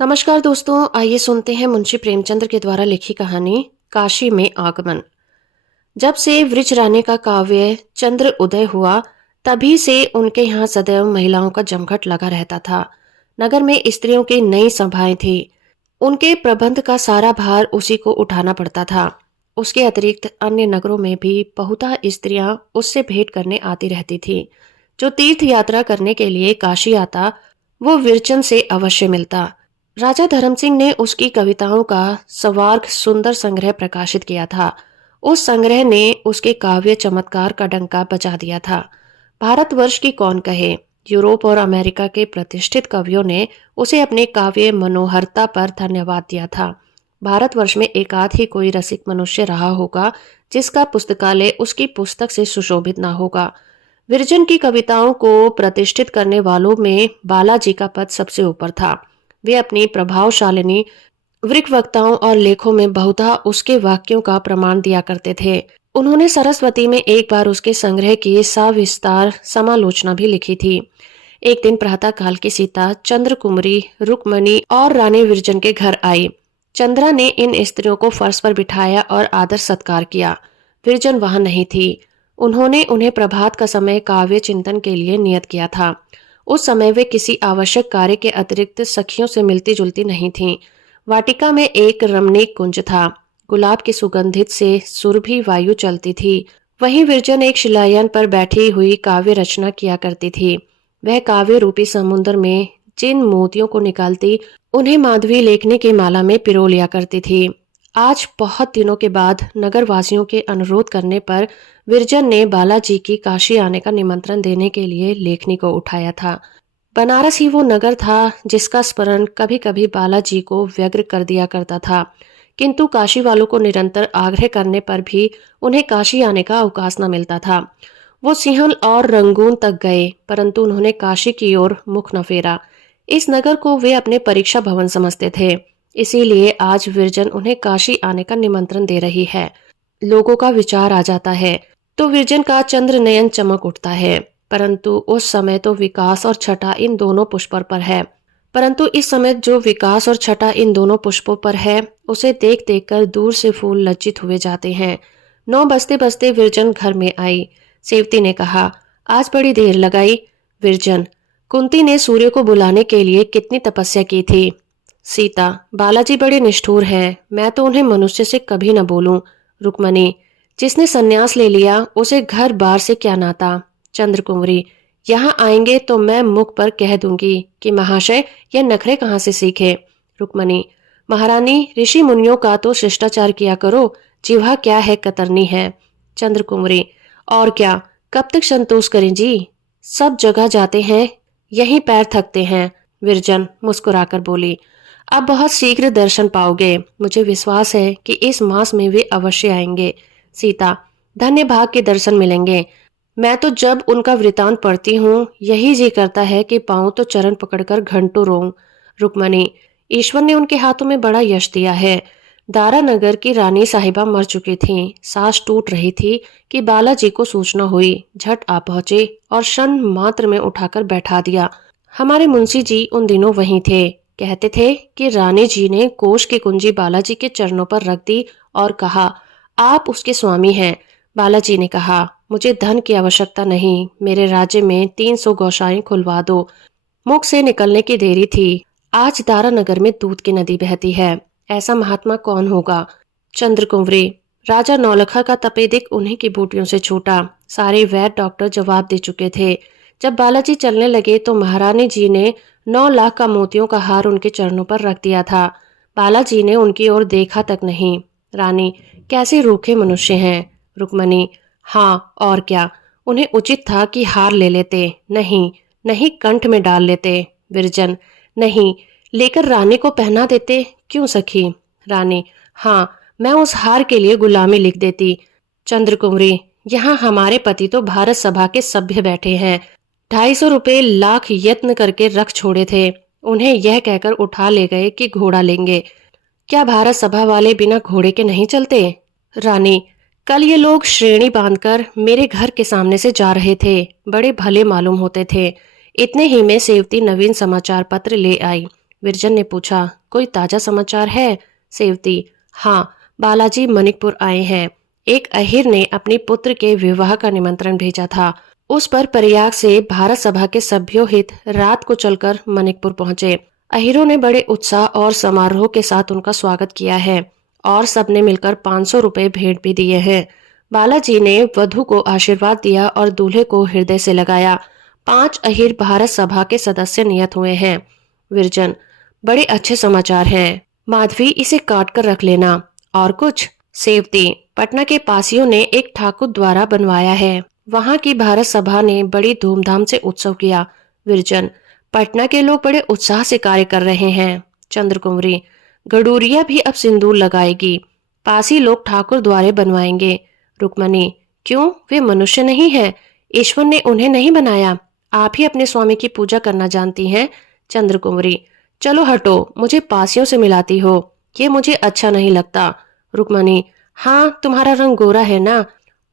नमस्कार दोस्तों, आइए सुनते हैं मुंशी प्रेमचंद के द्वारा लिखी कहानी काशी में आगमन। जब से वृक्ष रानी का काव्य चंद्र उदय हुआ, तभी से उनके यहाँ सदैव महिलाओं का जमघट लगा रहता था। नगर में स्त्रियों की नई सभाएं थी। उनके प्रबंध का सारा भार उसी को उठाना पड़ता था। उसके अतिरिक्त अन्य नगरों में भी बहुता स्त्रियां उससे भेंट करने आती रहती थी। जो तीर्थ यात्रा करने के लिए काशी आता, वो विरचन से अवश्य मिलता। राजा धर्म सिंह ने उसकी कविताओं का सवार्ग सुंदर संग्रह प्रकाशित किया था। उस संग्रह ने उसके काव्य चमत्कार का डंका बजा दिया था। भारतवर्ष की कौन कहे, यूरोप और अमेरिका के प्रतिष्ठित कवियों ने उसे अपने काव्य मनोहरता पर धन्यवाद दिया था। भारतवर्ष में एकाध ही कोई रसिक मनुष्य रहा होगा जिसका पुस्तकालय उसकी पुस्तक से सुशोभित न होगा। विरजन की कविताओं को प्रतिष्ठित करने वालों में बालाजी का पद सबसे ऊपर था। वे अपनी प्रभावशालिनी वक्ताओं और लेखों में बहुधा उसके वाक्यों का प्रमाण दिया करते थे। उन्होंने सरस्वती में एक बार उसके संग्रह की सविस्तार समालोचना भी लिखी थी। एक दिन प्रातः काल की सीता चंद्र कुमारी, रुक्मणी और रानी विरजन के घर आई। चंद्रा ने इन स्त्रियों को फर्श पर बिठाया और आदर सत्कार किया। विरजन वहां नहीं थी। उन्होंने उन्हें प्रभात का समय काव्य चिंतन के लिए नियत किया था। उस समय वे किसी आवश्यक कार्य के अतिरिक्त सखियों से मिलती जुलती नहीं थीं। वाटिका में एक रमणीक कुंज था। गुलाब की सुगंधित से सुरभि वायु चलती थी। वहीं विरजन एक शिलायान पर बैठी हुई काव्य रचना किया करती थी। वह काव्य रूपी समुद्र में जिन मोतियों को निकालती, उन्हें माधवी लेखनी की माला में पिरो लिया करती थी। आज बहुत दिनों के बाद नगरवासियों के अनुरोध करने पर विरजन ने बालाजी की काशी आने का निमंत्रण देने के लिए लेखनी को उठाया था। बनारस ही वो नगर था जिसका स्मरण कभी कभी बालाजी को व्यग्र कर दिया करता था, किंतु काशी वालों को निरंतर आग्रह करने पर भी उन्हें काशी आने का अवकाश न मिलता था। वो सिंहल और रंगून तक गए, परंतु उन्होंने काशी की ओर मुख न फेरा। इस नगर को वे अपने परीक्षा भवन समझते थे। इसीलिए आज विरजन उन्हें काशी आने का निमंत्रण दे रही है। लोगों का विचार आ जाता है तो विरजन का चंद्र नयन चमक उठता है। परंतु उस समय तो विकास और छटा इन दोनों पुष्पों पर है। परंतु इस समय जो विकास और छटा इन दोनों पुष्पों पर है, उसे देख देख कर दूर से फूल लज्जित हुए जाते हैं। 9 बजते बजते विरजन घर में आई। सेवती ने कहा, आज बड़ी देर लगाई। विरजन, कुंती ने सूर्य को बुलाने के लिए कितनी तपस्या की थी। सीता, बालाजी बड़े निष्ठुर हैं, मैं तो उन्हें मनुष्य से कभी न बोलूं। रुक्मणी, जिसने सन्यास ले लिया उसे घर बार से क्या नाता। चंद्र कुंवरी, यहाँ आएंगे तो मैं मुख पर कह दूंगी कि महाशय यह नखरे कहाँ से सीखे। रुक्मणी, महारानी, ऋषि मुनियों का तो शिष्टाचार किया करो, जिह्वा क्या है कतरनी है। चंद्र कुंवरी, और क्या, कब तक संतोष करें जी, सब जगह जाते हैं, यहीं पैर थकते हैं। विरजन मुस्कुराकर बोली, अब बहुत शीघ्र दर्शन पाओगे, मुझे विश्वास है कि इस मास में वे अवश्य आएंगे। सीता, धन्य भाग के दर्शन मिलेंगे। मैं तो जब उनका वृतांत पढ़ती हूँ, यही जी करता है कि पाऊं तो चरण पकड़कर घंटों रोऊं। रुक्मणी, ईश्वर ने उनके हाथों में बड़ा यश दिया है। दारा नगर की रानी साहिबा मर चुकी थीं, सांस टूट रही थी कि बालाजी को सूचना हुई। झट आ पहुंचे और क्षण मात्र में उठाकर बैठा दिया। हमारे मुंशी जी उन दिनों वहीं थे। कहते थे कि रानी जी ने कोष की कुंजी बालाजी के चरणों पर रख दी और कहा, आप उसके स्वामी हैं। बालाजी ने कहा, मुझे धन की आवश्यकता नहीं, मेरे राज्य में 300 गौशाएं खुलवा दो। मुख से निकलने की देरी थी। आज दारा नगर में दूध की नदी बहती है, ऐसा महात्मा कौन होगा। चंद्र कुंवरी, राजा नौलखा का तपेदिक उन्हीं की बूटियों से छूटा। सारे वैद्य डॉक्टर जवाब दे चुके थे। जब बालाजी चलने लगे तो महारानी जी ने 9 लाख का मोतियों का हार उनके चरणों पर रख दिया था। बालाजी ने उनकी ओर देखा तक नहीं। रानी, कैसे रूखे मनुष्य हैं। रुक्मणी, हाँ और क्या, उन्हें उचित था कि हार ले लेते, नहीं नहीं कंठ में डाल लेते। विरजन, नहीं, लेकर रानी को पहना देते। क्यों सखी। रानी, हाँ, मैं उस हार के लिए गुलामी लिख देती। चंद्र कुंवरी, यहाँ हमारे पति तो भारत सभा के सभ्य बैठे हैं, 250 रुपए लाख यत्न करके रख छोड़े थे, उन्हें यह कहकर उठा ले गए कि घोड़ा लेंगे। क्या भारत सभा वाले बिना घोड़े के नहीं चलते। रानी, कल ये लोग श्रेणी बांधकर मेरे घर के सामने से जा रहे थे, बड़े भले मालूम होते थे। इतने ही में सेवती नवीन समाचार पत्र ले आई। विरजन ने पूछा, कोई ताजा समाचार है? सेवती, हाँ, बालाजी मणिकपुर आए हैं। एक अहिर ने अपने पुत्र के विवाह का निमंत्रण भेजा था। उस पर प्रयाग से भारत सभा के सभ्यों हित रात को चलकर मणिकपुर पहुंचे। अहिरों ने बड़े उत्साह और समारोह के साथ उनका स्वागत किया है और सबने मिलकर 500 रुपए भेंट भी दिए हैं। बालाजी ने वधू को आशीर्वाद दिया और दूल्हे को हृदय से लगाया। 5 अहिर भारत सभा के सदस्य नियत हुए हैं। विरजन, बड़े अच्छे समाचार हैं। माधवी, इसे काट कर रख लेना। और कुछ? सेवती, पटना के पासियों ने एक ठाकुर द्वारा बनवाया है। वहाँ की भारत सभा ने बड़ी धूमधाम से उत्सव किया। विरजन, पटना के लोग बड़े उत्साह से कार्य कर रहे हैं। चंद्रकुंवरी, गडूरिया भी अब सिंदूर लगाएगी। पासी लोग ठाकुर द्वारे बनवाएंगे। रुक्मणी, क्यों? वे मनुष्य नहीं है? ईश्वर ने उन्हें नहीं बनाया? आप ही अपने स्वामी की पूजा करना जानती हैं। चंद्रकुंवरी, चलो हटो, मुझे पासियों से मिलाती हो, ये मुझे अच्छा नहीं लगता। रुक्मणी, हाँ, तुम्हारा रंग गोरा है ना,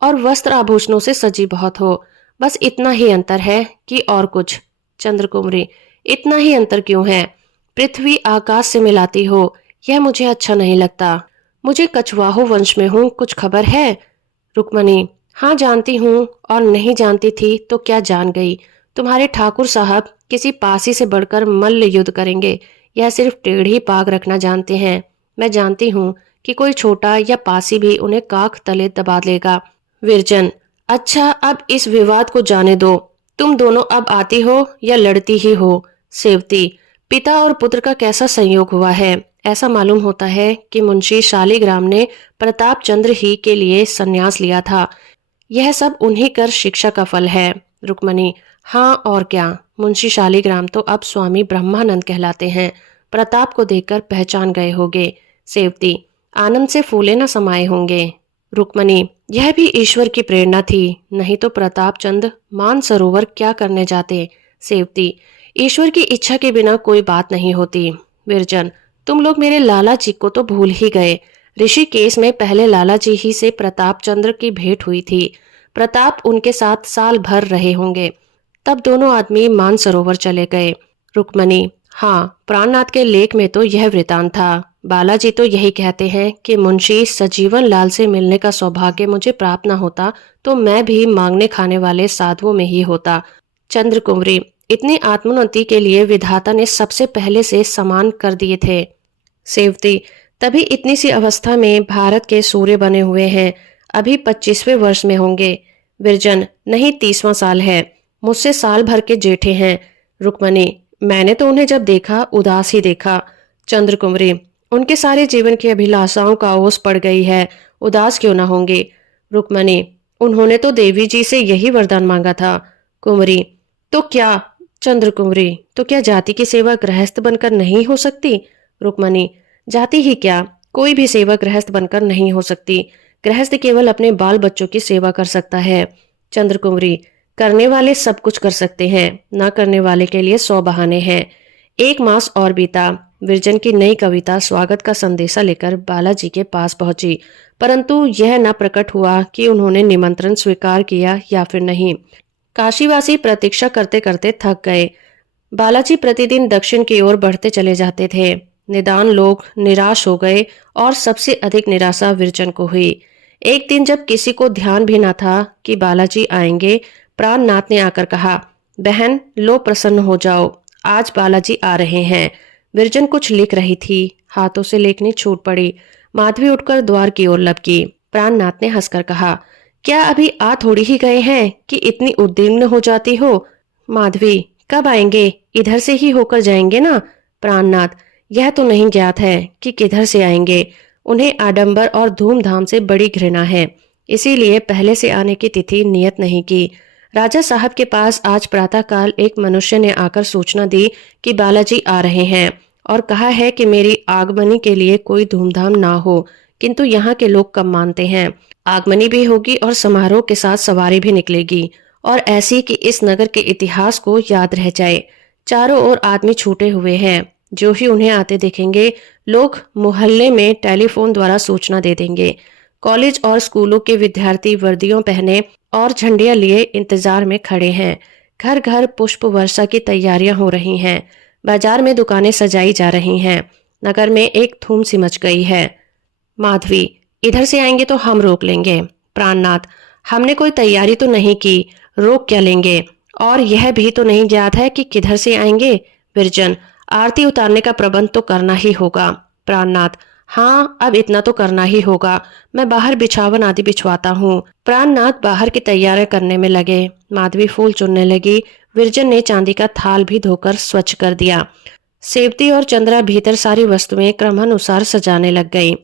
और वस्त्र आभूषणों से सजी बहुत हो, बस इतना ही अंतर है कि और कुछ? चंद्रकुमारी, इतना ही अंतर क्यों है? पृथ्वी आकाश से मिलाती हो, यह मुझे अच्छा नहीं लगता। मुझे कछवाहो वंश में हूँ, कुछ खबर है? रुक्मणी, हाँ जानती हूँ, और नहीं जानती थी तो क्या जान गई। तुम्हारे ठाकुर साहब किसी पासी से बढ़कर मल्ल युद्ध करेंगे, यह सिर्फ टेढ़ी पाग रखना जानते हैं। मैं जानती हूँ कि कोई छोटा या पासी भी उन्हें काख तले दबा लेगा। विरजन, अच्छा, अब इस विवाद को जाने दो। तुम दोनों अब आती हो या लड़ती ही हो? सेवती, पिता और पुत्र का कैसा संयोग हुआ है। ऐसा मालूम होता है कि मुंशी शालिग्राम ने प्रताप चंद्र ही के लिए संन्यास लिया था। यह सब उन्हीं कर शिक्षा का फल है। रुक्मणी, हाँ और क्या, मुंशी शालिग्राम तो अब स्वामी ब्रह्मानंद कहलाते हैं। प्रताप को देखकर पहचान गए होगे। सेवती, आनंद से फूले न समाये होंगे। रुक्मणी, यह भी ईश्वर की प्रेरणा थी, नहीं तो प्रताप चंद मानसरोवर क्या करने जाते। सेवती, ईश्वर की इच्छा के बिना कोई बात नहीं होती। विरजन, तुम लोग मेरे लाला जी को तो भूल ही गए। ऋषिकेश में पहले लाला जी ही से प्रताप चंद्र की भेंट हुई थी। प्रताप उनके साथ साल भर रहे होंगे, तब दोनों आदमी मानसरोवर चले गए। रुक्मणी, हाँ, प्राणनाथ के लेख में तो यह वृतांत था। बालाजी तो यही कहते हैं कि मुंशी सजीवन लाल से मिलने का सौभाग्य मुझे प्राप्त न होता तो मैं भी मांगने खाने वाले साधुओं में ही होता। चंद्रकुंवरी, इतनी आत्मोन्नति के लिए विधाता ने सबसे पहले से समान कर दिए थे। सेवती, तभी इतनी सी अवस्था में भारत के सूर्य बने हुए हैं, अभी 25वें वर्ष में होंगे। विरजन, नहीं, 30वां साल है, मुझसे साल भर के जेठे हैं। रुक्मणी, मैंने तो उन्हें जब देखा उदास ही देखा। चंद्रकुंवरी, उनके सारे जीवन की अभिलाषाओं का ओस पड़ गई है, उदास क्यों ना होंगे। रुक्मणी, उन्होंने तो देवी जी से यही वरदान मांगा था। कुंवरी, तो क्या? चंद्रकुंवरी, तो क्या जाति की सेवा गृहस्थ बनकर नहीं हो सकती? रुक्मणी, जाति ही क्या, कोई भी सेवा गृहस्थ बनकर नहीं हो सकती। गृहस्थ केवल अपने बाल बच्चों की सेवा कर सकता है। चंद्रकुंवरी, करने वाले सब कुछ कर सकते हैं, ना करने वाले के लिए 100 बहाने हैं। 1 मास और बीता। विरजन की नई कविता स्वागत का संदेशा लेकर बालाजी के पास पहुंची, परंतु यह न प्रकट हुआ कि उन्होंने निमंत्रण स्वीकार किया या फिर नहीं। काशीवासी प्रतीक्षा करते करते थक गए। बालाजी प्रतिदिन दक्षिण की ओर बढ़ते चले जाते थे। निदान लोग निराश हो गए और सबसे अधिक निराशा विरजन को हुई। एक दिन जब किसी को ध्यान भी न था कि बालाजी आएंगे, प्राणनाथ ने आकर कहा, बहन लो, प्रसन्न हो जाओ, आज बालाजी आ रहे हैं। विरजन कुछ लिख रही थी, हाथों से लेखनी छूट पड़ी। माधवी उठकर द्वार की ओर लपकी। प्राणनाथ ने हंसकर कहा, क्या अभी आ थोड़ी ही गए हैं कि इतनी उद्विग्न हो जाती हो? माधवी, कब आएंगे? इधर से ही होकर जाएंगे ना? प्राणनाथ, यह तो नहीं ज्ञात है कि किधर से आएंगे। उन्हें आडंबर और धूमधाम से बड़ी घृणा है, इसीलिए पहले से आने की तिथि नियत नहीं की। राजा साहब के पास आज प्रातःकाल एक मनुष्य ने आकर सूचना दी कि बालाजी आ रहे हैं और कहा है कि मेरी आगमनी के लिए कोई धूमधाम ना हो, किंतु यहाँ के लोग कम मानते हैं। आगमनी भी होगी और समारोह के साथ सवारी भी निकलेगी, और ऐसी कि इस नगर के इतिहास को याद रह जाए। चारों ओर आदमी छूटे हुए हैं, जो ही उन्हें आते देखेंगे लोग मोहल्ले में टेलीफोन द्वारा सूचना दे देंगे। कॉलेज और स्कूलों के विद्यार्थी वर्दियों पहने और झंडियां लिए इंतजार में खड़े हैं। घर घर पुष्प वर्षा की तैयारियां हो रही हैं। बाजार में दुकानें सजाई जा रही हैं। नगर में एक धूम सी मच गई है। माधवी, इधर से आएंगे तो हम रोक लेंगे। प्राणनाथ, हमने कोई तैयारी तो नहीं की, रोक क्या लेंगे? और यह भी तो नहीं याद है कि किधर से आएंगे। विरजन, आरती उतारने का प्रबंध तो करना ही होगा। प्राणनाथ, हाँ, अब इतना तो करना ही होगा। मैं बाहर बिछावन आदि बिछवाता हूँ। प्राणनाथ बाहर की तैयारी करने में लगे। माधवी फूल चुनने लगी। विरजन ने चांदी का थाल भी धोकर स्वच्छ कर दिया। सेवती और चंद्रा भीतर सारी वस्तुएं क्रमानुसार सजाने लग गई।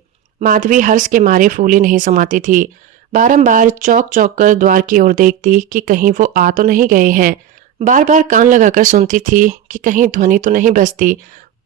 माधवी हर्ष के मारे फूली नहीं समाती थी। बारंबार चौक चौक कर द्वार की ओर देखती कि कहीं वो आ तो नहीं गए हैं। बार बार कान लगाकर सुनती थी कि कहीं ध्वनि तो नहीं बजती।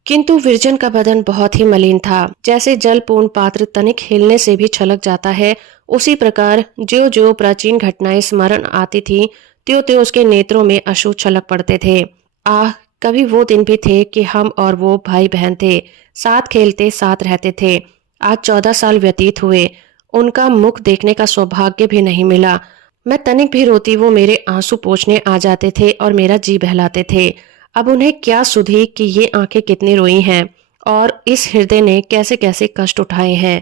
किंतु विरजन का बदन बहुत ही मलिन था। जैसे जलपूर्ण पात्र तनिक हिलने से भी छलक जाता है, उसी प्रकार ज्यो ज्यो प्राचीन घटनाएं स्मरण आती थी, त्यों त्यों उसके नेत्रों में अश्रु छलक पड़ते थे। आह, कभी वो दिन भी थे कि हम और वो भाई बहन थे, साथ खेलते साथ रहते थे। आज 14 साल व्यतीत हुए, उनका मुख देखने का सौभाग्य भी नहीं मिला। मैं तनिक भी रोती वो मेरे आंसू पोंछने आ जाते थे और मेरा जी बहलाते थे। अब उन्हें क्या सुधी कि ये आंखें कितनी रोई हैं और इस हृदय ने कैसे कैसे कष्ट उठाए हैं।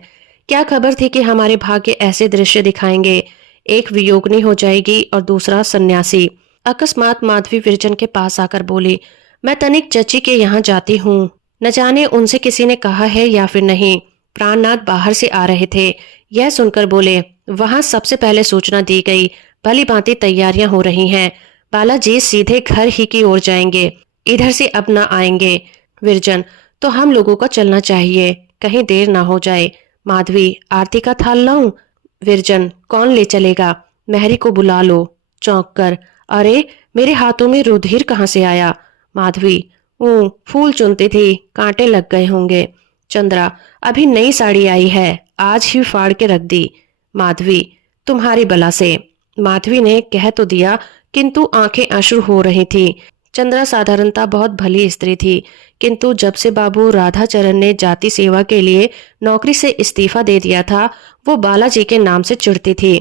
क्या खबर थी कि हमारे भाग्य ऐसे दृश्य दिखाएंगे। एक वियोगनी हो जाएगी और दूसरा सन्यासी। अकस्मात माधवी विरजन के पास आकर बोली, मैं तनिक चची के यहाँ जाती हूँ, न जाने उनसे किसी ने कहा है या फिर नहीं। प्राणनाथ बाहर से आ रहे थे। यह सुनकर बोले, वहां सबसे पहले सूचना दी गई, भली भांति तैयारियां हो रही हैं। बालाजी सीधे घर ही की ओर जाएंगे, इधर से अब न आएंगे। विरजन, तो हम लोगों को चलना चाहिए, कहीं देर ना हो जाए। माधवी, आरती का थाल लाऊं? विरजन, कौन ले चलेगा? मेहरी को बुला लो। चौंक कर, अरे मेरे हाथों में रुधिर कहाँ से आया? माधवी, फूल चुनती थी, कांटे लग गए होंगे। चंद्रा, अभी नई साड़ी आई है, आज ही फाड़ के रख दी। माधवी, तुम्हारी बला से। माधवी ने कह तो दिया, किंतु आंखें अश्रु हो रही थी। चंद्रा साधारणता बहुत भली स्त्री थी, किंतु जब से बाबू राधाचरण ने जाति सेवा के लिए नौकरी से इस्तीफा दे दिया था, वो बालाजी के नाम से चिढ़ती थी।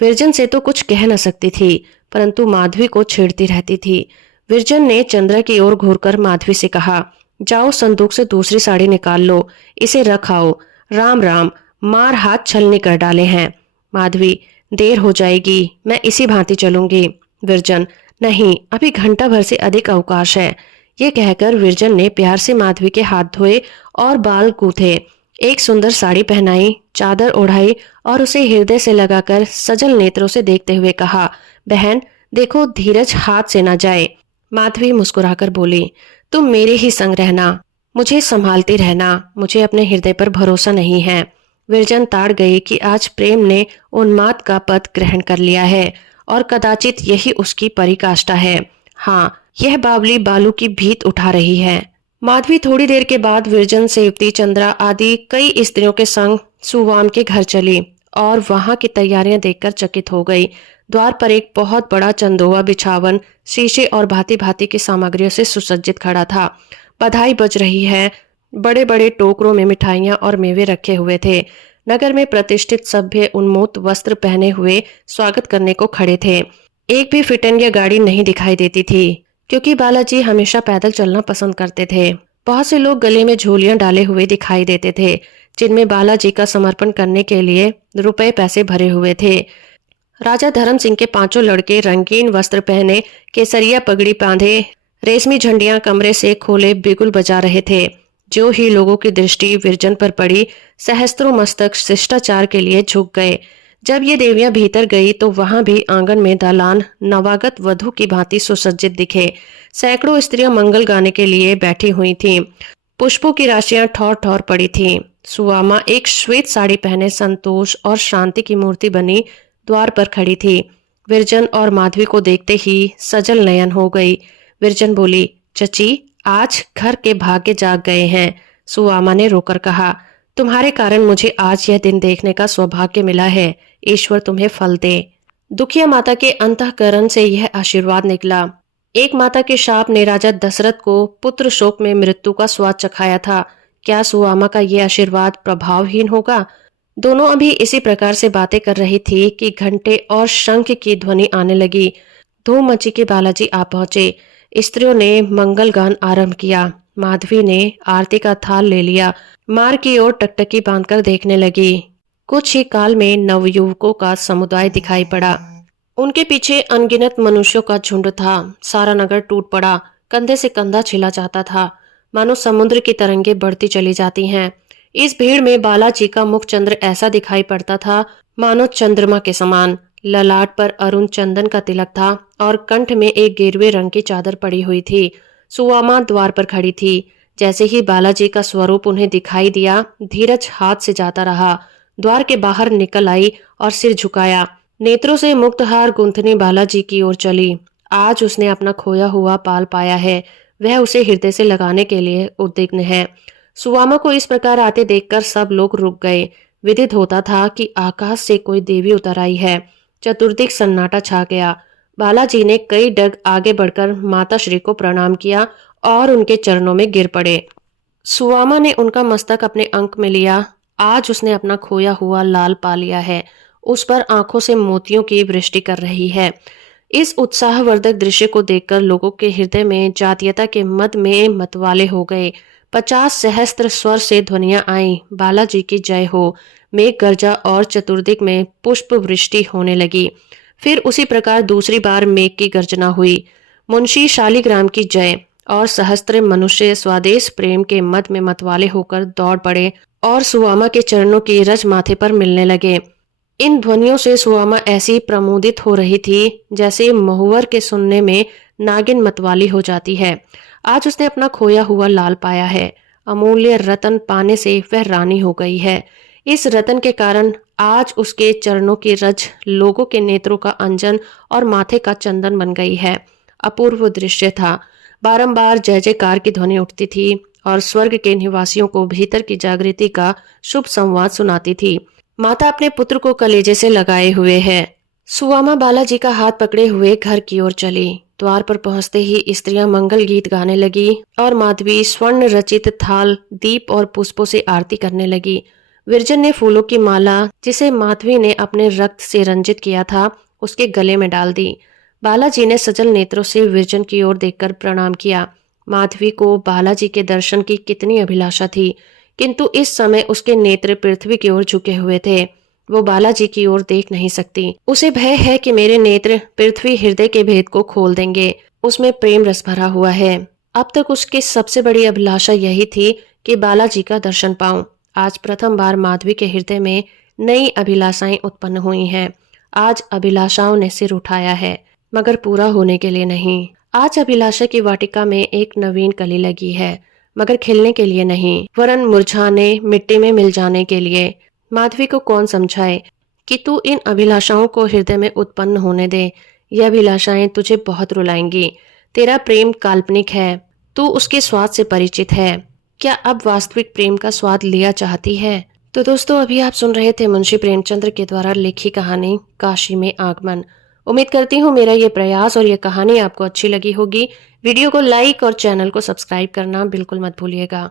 विरजन से तो कुछ कह न सकती थी, परंतु माधवी को छेड़ती रहती थी। विरजन ने चंद्रा की ओर घूरकर माधवी से कहा, जाओ संदूक से दूसरी साड़ी निकाल लो, इसे रख आओ। राम राम, मार हाथ छलनी कर डाले हैं। माधवी, देर हो जाएगी, मैं इसी भांति चलूंगी। विरजन, नहीं, अभी घंटा भर से अधिक अवकाश है। ये कहकर विरजन ने प्यार से माधवी के हाथ धोए और बाल गूंथे। एक सुंदर साड़ी पहनाई, चादर ओढ़ाई और उसे हृदय से लगाकर सजल नेत्रों से देखते हुए कहा, बहन देखो, धीरज हाथ से न जाए। माधवी मुस्कुराकर बोली, तुम मेरे ही संग रहना, मुझे संभालती रहना, मुझे अपने हृदय पर भरोसा नहीं है। विरजन ताड़ गई कि आज प्रेम ने उन्माद का पद ग्रहण कर लिया है और कदाचित यही उसकी परिकाष्ठा है। हाँ, यह बावली बालू की भीत उठा रही है। माधवी थोड़ी देर के बाद विरजन, सेवती, चंद्रा आदि कई स्त्रियों के संग सुवाम के घर चली और वहां की तैयारियां देखकर चकित हो गई। द्वार पर एक बहुत बड़ा चंदोवा बिछावन शीशे और भांति भांति की सामग्रियों से सुसज्जित खड़ा था। बधाई बज रही है। बड़े बड़े टोकरों में मिठाइयां और मेवे रखे हुए थे। नगर में प्रतिष्ठित सभ्य उन्मोत वस्त्र पहने हुए स्वागत करने को खड़े थे। एक भी फिटन या गाड़ी नहीं दिखाई देती थी, क्योंकि बालाजी हमेशा पैदल चलना पसंद करते थे। बहुत से लोग गले में झोलियां डाले हुए दिखाई देते थे, जिनमें बालाजी का समर्पण करने के लिए रुपए पैसे भरे हुए थे। राजा धर्म सिंह के पांचों लड़के रंगीन वस्त्र पहने, केसरिया पगड़ी बांधे, रेशमी झंडियां कमरे से खोले बिगुल बजा रहे थे। जो ही लोगों की दृष्टि विरजन पर पड़ी, सहस्त्रों मस्तक शिष्टाचार के लिए झुक गए। जब ये देवियां भीतर गई तो वहां भी आंगन में दालान नवागत वधु की भांति सुसज्जित दिखे। सैकड़ों स्त्रियां मंगल गाने के लिए बैठी हुई थीं। पुष्पों की राशियां ठौर ठौर पड़ी थीं। सुवामा एक श्वेत साड़ी पहने संतोष और शांति की मूर्ति बनी द्वार पर खड़ी थी। विरजन और माधवी को देखते ही सजल नयन हो गई। विरजन बोली, चची, आज घर के भाग्य जाग गए हैं। सुवामा ने रोकर कहा, तुम्हारे कारण मुझे आज यह दिन देखने का सौभाग्य मिला है। ईश्वर तुम्हें फल दे। दुखिया माता के अंतःकरण से यह आशीर्वाद निकला। एक माता के शाप ने राजा दशरथ को पुत्र शोक में मृत्यु का स्वाद चखाया था। क्या सुवामा का यह आशीर्वाद प्रभावहीन होगा? दोनों अभी इसी प्रकार से बातें कर रही थी कि घंटे और शंख की ध्वनि आने लगी। धूम मची के बालाजी आ पहुंचे। स्त्रियों ने मंगल गान आरंभ किया। माधवी ने आरती का थाल ले लिया। मार की ओर टकटकी बांधकर देखने लगी। कुछ ही काल में नवयुवकों का समुदाय दिखाई पड़ा। उनके पीछे अनगिनत मनुष्यों का झुंड था। सारा नगर टूट पड़ा। कंधे से कंधा छिला जाता था, मानो समुद्र की तरंगे बढ़ती चली जाती हैं। इस भीड़ में बालाजी का मुख चंद्र ऐसा दिखाई पड़ता था मानो चंद्रमा के समान। ललाट पर अरुण चंदन का तिलक था और कंठ में एक गेरुए रंग की चादर पड़ी हुई थी। सुवामा द्वार पर खड़ी थी। जैसे ही बालाजी का स्वरूप उन्हें दिखाई दिया, धीरज हाथ से जाता रहा। द्वार के बाहर निकल आई और सिर झुकाया। नेत्रों से मुक्त हार गुंथनी बालाजी की ओर चली। आज उसने अपना खोया हुआ पाल पाया है। वह उसे हृदय से लगाने के लिए उद्विग्न है। सुवामा को इस प्रकार आते देखकर सब लोग रुक गए। विदित होता था कि आकाश से कोई देवी उतर आई है। चतुर्दिक सन्नाटा छा गया। बालाजी ने कई डग आगे बढ़कर माता श्री को प्रणाम किया और उनके चरणों में गिर पड़े। सुवामा ने उनका मस्तक अपने अंक में लिया। आज उसने अपना खोया हुआ लाल पा लिया है। उस पर आंखों से मोतियों की वृष्टि कर रही है। इस उत्साहवर्धक दृश्य को देखकर लोगों के हृदय में जातीयता के मद में मतवाले हो गए। 50 सहस्त्र स्वर से ध्वनियां आईं, बालाजी की जय हो। मेघ गर्जा और चतुर्दिक में पुष्प वृष्टि होने लगी। फिर उसी प्रकार दूसरी बार मेघ की गर्जना हुई। मुंशी शालिग्राम की जय। और सहस्त्र मनुष्य स्वदेश प्रेम के मद में मतवाले होकर दौड़ पड़े और सुवामा के चरणों की रज माथे पर मिलने लगे। इन ध्वनियों से सुवामा ऐसी प्रमोदित हो रही थी जैसे महुवर के सुनने में नागिन मतवाली हो जाती है। आज उसने अपना खोया हुआ लाल पाया है। अमूल्य रतन पाने से वह रानी हो गई है। इस रतन के कारण आज उसके चरणों की रज लोगों के नेत्रों का अंजन और माथे का चंदन बन गई है। अपूर्व दृश्य था। बारंबार जय जयकार की ध्वनि उठती थी और स्वर्ग के निवासियों को भीतर की जागृति का शुभ संवाद सुनाती थी। माता अपने पुत्र को कलेजे से लगाए हुए है। सुवामा बालाजी का हाथ पकड़े हुए घर की ओर चली। द्वार पर पहुंचते ही स्त्रियां मंगल गीत गाने लगी और माधवी स्वर्ण रचित थाल, दीप और पुष्पों से आरती करने लगी। विरजन ने फूलों की माला, जिसे माधवी ने अपने रक्त से रंजित किया था, उसके गले में डाल दी। बालाजी ने सजल नेत्रों से विरजन की ओर देखकर प्रणाम किया। माधवी को बालाजी के दर्शन की कितनी अभिलाषा थी, किंतु इस समय उसके नेत्र पृथ्वी की ओर झुके हुए थे। वो बालाजी की ओर देख नहीं सकती। उसे भय है कि मेरे नेत्र पृथ्वी हृदय के भेद को खोल देंगे। उसमें प्रेम रस भरा हुआ है। अब तक उसकी सबसे बड़ी अभिलाषा यही थी कि बालाजी का दर्शन पाऊं। आज प्रथम बार माधवी के हृदय में नई अभिलाषाएं उत्पन्न हुई हैं। आज अभिलाषाओं ने सिर उठाया है, मगर पूरा होने के लिए नहीं। आज अभिलाषा की वाटिका में एक नवीन कली लगी है, मगर खिलने के लिए नहीं, वरन मुरझाने, मिट्टी में मिल जाने के लिए। माधवी को कौन समझाए कि तू इन अभिलाषाओं को हृदय में उत्पन्न होने दे। ये अभिलाषाएं तुझे बहुत रुलाएंगी। तेरा प्रेम काल्पनिक है। तू उसके स्वाद से परिचित है। क्या अब वास्तविक प्रेम का स्वाद लिया चाहती है? तो दोस्तों, अभी आप सुन रहे थे मुंशी प्रेमचंद्र के द्वारा लिखी कहानी काशी में आगमन। उम्मीद करती हूँ मेरा ये प्रयास और ये कहानी आपको अच्छी लगी होगी। वीडियो को लाइक और चैनल को सब्सक्राइब करना बिल्कुल मत भूलिएगा।